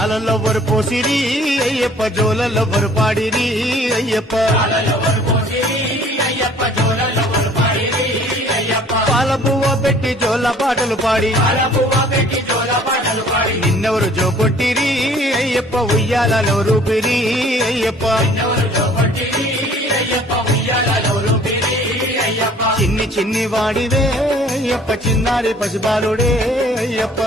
లాలెవ్వరు పోసిరి అయ్యప్ప జోలెవ్వరు పాడిరి అయ్యప్ప పాలబువ్వ పెట్టి జోల పాటలు పాడి నిన్నెవరు జోకొట్టిరి అయ్యప్ప ఉయ్యాలలో రూపిరి అయ్యప్ప చిన్ని చిన్ని వాడివే అయ్యప్ప చిన్నారి పసిబాలుడే అయ్యప్ప